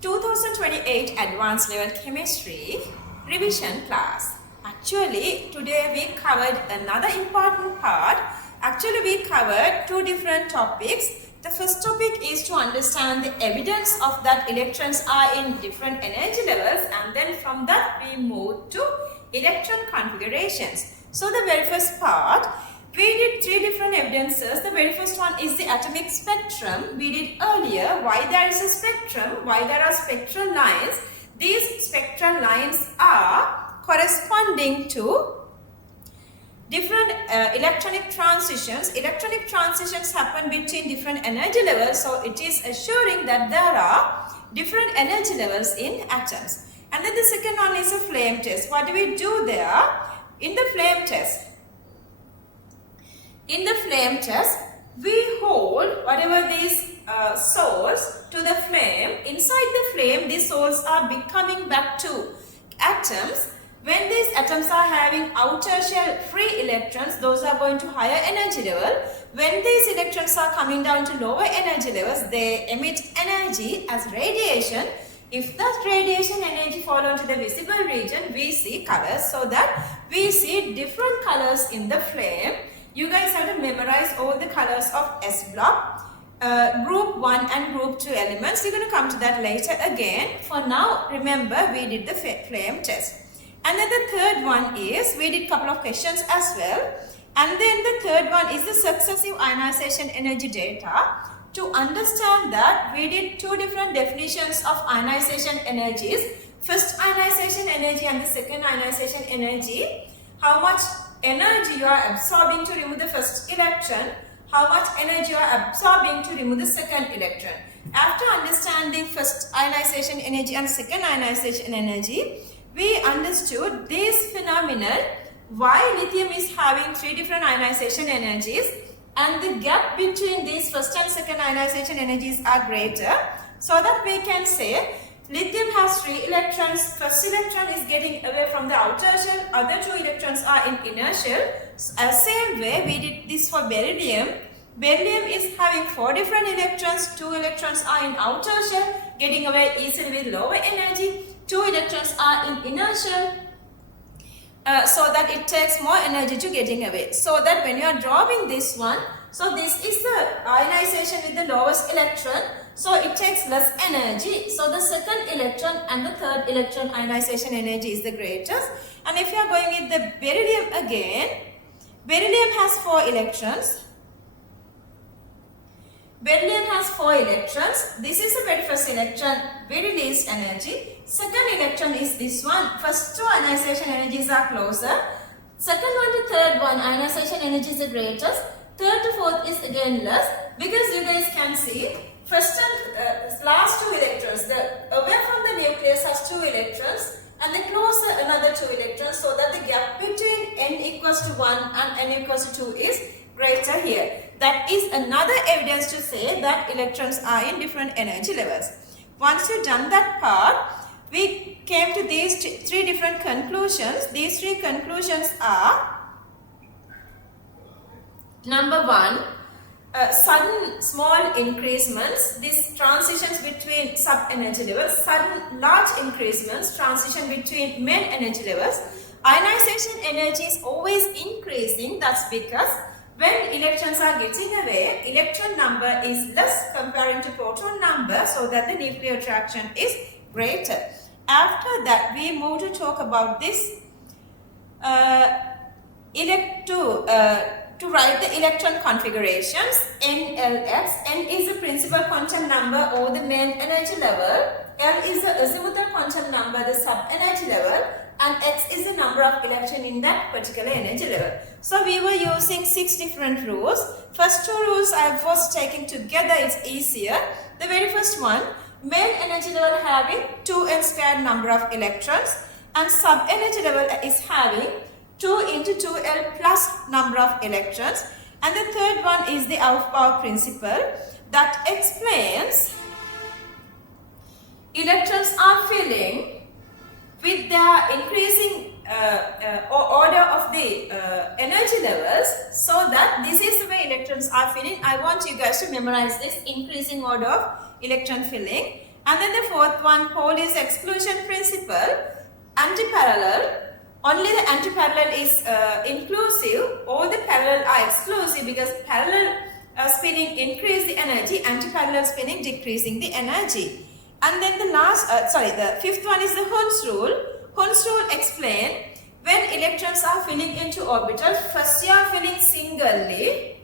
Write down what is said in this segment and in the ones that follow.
2028 Advanced Level Chemistry Revision class. Actually, today we covered another important part. Actually, we covered two different topics. The first topic is to understand the evidence of that electrons are in different energy levels, and then from that we move to electron configurations. So the very first part, we did three different evidences. The very first one is the atomic spectrum. We did earlier why there is a spectrum, why there are spectral lines. These spectral lines are corresponding to different electronic transitions. Electronic transitions happen between different energy levels. So it is assuring that there are different energy levels in atoms. And then the second one is a flame test. What do we do there? In the flame test, we hold whatever these souls to the flame. Inside the flame, these souls are becoming back to atoms. When these atoms are having outer shell free electrons, those are going to higher energy level. When these electrons are coming down to lower energy levels, they emit energy as radiation. If that radiation energy fall onto the visible region, we see colors. So that we see different colors in the flame. You guys have to memorize all the colors of S block, group 1 and group 2 elements. We're going to come to that later again. For now, remember we did the flame test. And then the third one is, we did a couple of questions as well. And then the third one is the successive ionization energy data. To understand that, we did two different definitions of ionization energies. First ionization energy and the second ionization energy. How much energy you are absorbing to remove the first electron, how much energy you are absorbing to remove the second electron. After understanding first ionization energy and second ionization energy, we understood this phenomenon, why lithium is having three different ionization energies, and the gap between these first and second ionization energies are greater, so that we can say lithium has 3 electrons. First electron is getting away from the outer shell. Other 2 electrons are in inner shell. Same way we did this for beryllium. Beryllium is having 4 different electrons. 2 electrons are in outer shell, getting away easily with lower energy. 2 electrons are in inner shell, so that it takes more energy to getting away. So that when you are drawing this one, so this is the ionization with the lowest electron. So it takes less energy. So the second electron and the third electron ionization energy is the greatest. And if you are going with the beryllium again, beryllium has 4 electrons. Beryllium has 4 electrons. This is the very first electron, very least energy. Second electron is this one. First 2 ionization energies are closer. Second one to third one, ionization energy is the greatest. Third to fourth is again less, because you guys can see first and last 2 electrons, the away from the nucleus has 2 electrons, and the closer another 2 electrons, so that the gap between n equals to 1 and n equals to 2 is greater here. That is another evidence to say that electrons are in different energy levels. Once you've done that part, we came to these 3 different conclusions. These 3 conclusions are, number 1, sudden small increasements, these transitions between sub-energy levels, sudden large increasements, transition between main energy levels. Ionization energy is always increasing. That's because when electrons are getting away, electron number is less comparing to proton number, so that the nuclear attraction is greater. After that, we move to talk about this to write the electron configurations. NLX, N is the principal quantum number or the main energy level, L is the azimuthal quantum number, the sub-energy level, and X is the number of electrons in that particular energy level. So we were using 6 different rules. First 2 rules I was taking together, it's easier. The very first one, main energy level having 2n squared number of electrons, and sub-energy level is having 2 into 2L plus number of electrons. And the third one is the Aufbau principle that explains electrons are filling with their increasing order of the energy levels, so that this is the way electrons are filling. I want you guys to memorize this increasing order of electron filling. And then the fourth one, Pauli's exclusion principle, antiparallel. Only the antiparallel is inclusive, all the parallel are exclusive because parallel spinning increase the energy, antiparallel spinning decreasing the energy. And then the fifth one is the Hund's rule. Hund's rule explain when electrons are filling into orbitals, first you are filling singly.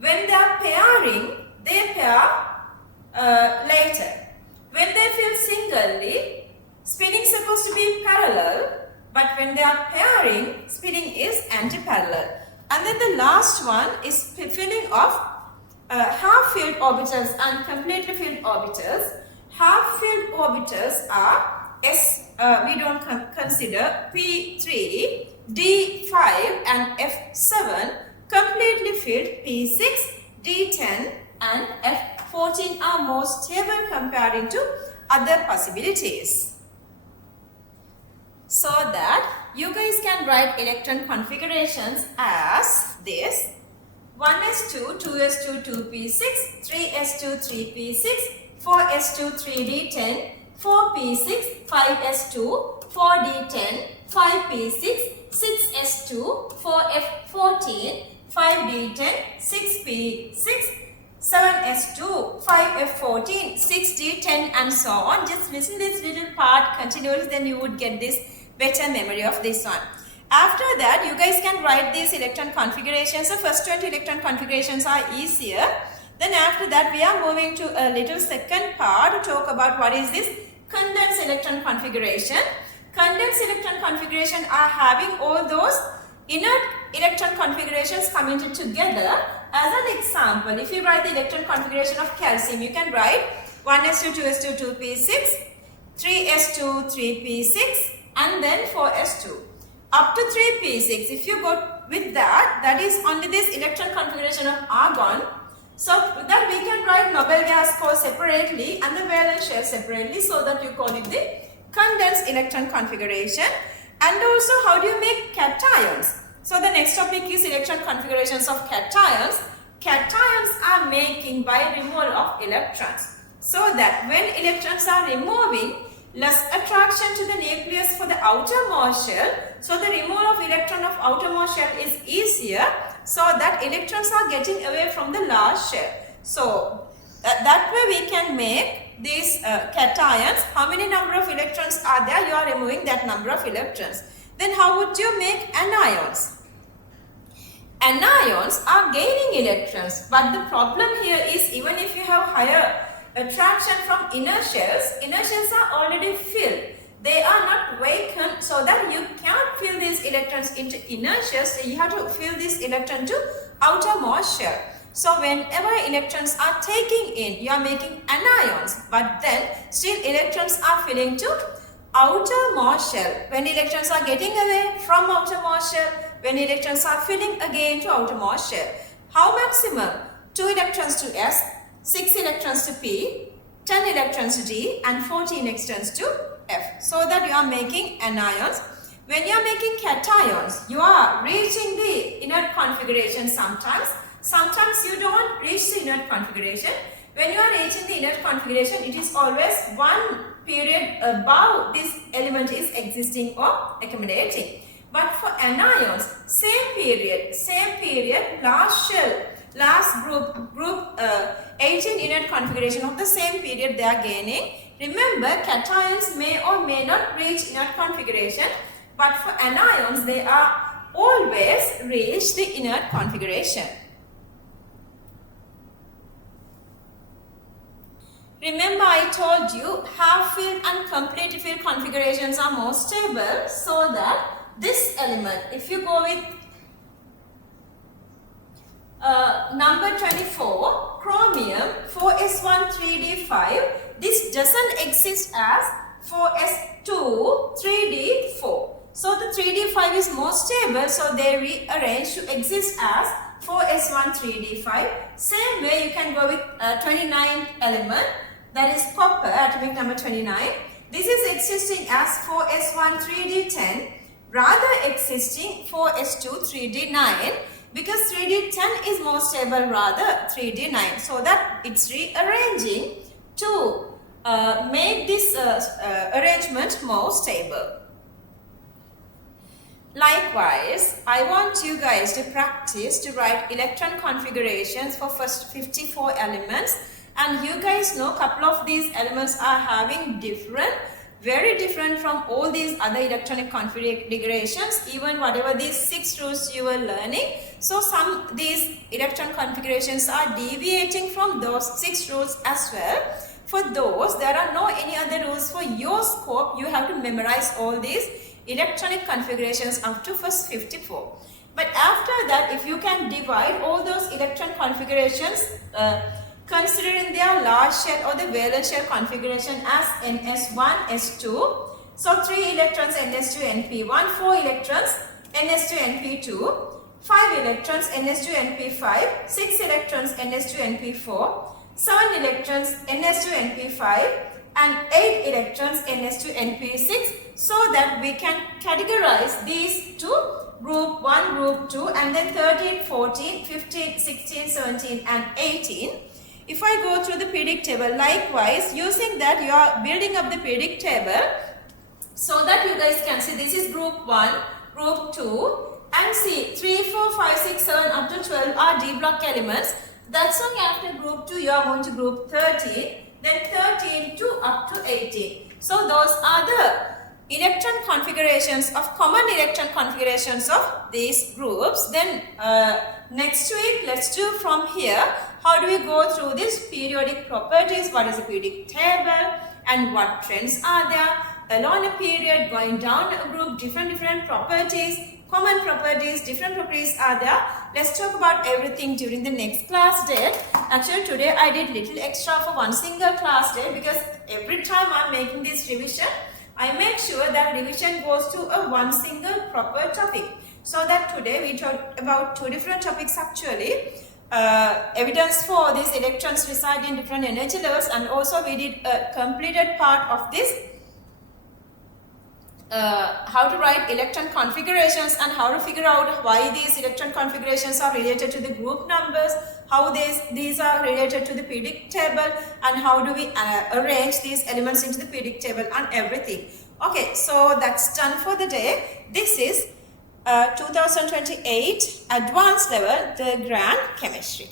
When they are pairing, they pair later. When they fill singly, spinning is supposed to be parallel, but when they are pairing, spinning is antiparallel. And then the last one is filling of half-filled orbitals and completely filled orbitals. Half-filled orbitals are we don't consider P3, D5 and F7. Completely filled P6, D10 and F14 are more stable comparing to other possibilities. So that you guys can write electron configurations as this: 1s2, 2s2, 2p6, 3s2, 3p6, 4s2, 3d10, 4p6, 5s2, 4d10, 5p6, 6s2, 4f14, 5d10, 6p6, 7s2, 5f14, 6d10 and so on. Just listen this little part continuously, then you would get this better memory of this one. After that, you guys can write these electron configurations. The first 20 electron configurations are easier. Then after that, we are moving to a little second part to talk about what is this condensed electron configuration. Condensed electron configuration are having all those inert electron configurations coming together. As an example, if you write the electron configuration of calcium, you can write 1s2, 2s2, 2p6, 3s2, 3p6 and then 4s2 up to 3p6. If you go with that, that is only this electron configuration of argon. So with that we can write noble gas core separately and the valence shell separately, so that you call it the condensed electron configuration. And also, how do you make cations? So the next topic is electron configurations of cations. Cations are making by removal of electrons. So that when electrons are removing, less attraction to the nucleus for the outermost shell. So the removal of electron of outermost shell is easier, so that electrons are getting away from the large shell. So that way we can make these cations. How many number of electrons are there? You are removing that number of electrons. Then how would you make anions? Anions are gaining electrons, but the problem here is even if you have higher attraction from inner shells are already filled. They are not vacant, so that you can't fill these electrons into inner shells. So you have to fill this electron to outermost shell. So whenever electrons are taking in, you are making anions, but then still electrons are filling to outermost shell. When electrons are getting away from outermost shell, when electrons are filling again to outermost shell. How maximum? 2 electrons to S, 6 electrons to P, 10 electrons to D and 14 electrons to F. So that you are making anions. When you are making cations, you are reaching the inert configuration sometimes. Sometimes you don't reach the inert configuration. When you are reaching the inert configuration, it is always one period above this element is existing or accommodating. But for anions, same period, last shell, last group 18 inert configuration of the same period they are gaining. Remember, cations may or may not reach inert configuration, but for anions they are always reach the inert configuration. Remember, I told you half-filled and complete filled configurations are more stable, so that this element, if you go with number 24, chromium 4s1 3d5, this doesn't exist as 4s2 3d4. So the 3d5 is more stable, so they rearrange to exist as 4s1 3d5. Same way you can go with 29th element, that is copper, atomic number 29. This is existing as 4s1 3d10, rather existing 4s2 3d9, because 3d10 is more stable rather 3d9, so that it's rearranging to make this arrangement more stable. Likewise, I want you guys to practice to write electron configurations for first 54 elements, and you guys know a couple of these elements are having very different from all these other electronic configurations, even whatever these 6 rules you were learning. So these electron configurations are deviating from those 6 rules as well. For those, there are no any other rules for your scope. You have to memorize all these electronic configurations up to first 54. But after that, if you can divide all those electron configurations considering their large shell or the valence shell configuration as ns1, s2. So 3 electrons ns2, np1, 4 electrons ns2, np2, 5 electrons ns2, np5, 6 electrons ns2, np4, 7 electrons ns2, np5, and 8 electrons ns2, np6, so that we can categorize these to group 1, group 2, and then 13, 14, 15, 16, 17, and 18. If I go through the periodic table, likewise, using that you are building up the periodic table so that you guys can see this is group 1, group 2, and see 3, 4, 5, 6, 7 up to 12 are D block elements. That's why after group 2 you are going to group 13, then 13 to up to 18. So those are the electron configurations of common electron configurations of these groups. Then next week let's do from here how do we go through this periodic properties, what is the periodic table and what trends are there along a period, going down a group, different properties, common properties, different properties are there. Let's talk about everything during the next class date. Actually today I did little extra for one single class date because every time I'm making this revision, I make sure that revision goes to a one single proper topic. So that today we talked about 2 different topics actually. Evidence for these electrons reside in different energy levels, and also we did a completed part of this how to write electron configurations and how to figure out why these electron configurations are related to the group numbers, how these are related to the periodic table, and how do we arrange these elements into the periodic table and everything. Okay, so that's done for the day. This is 2028 advanced level, the grand chemistry.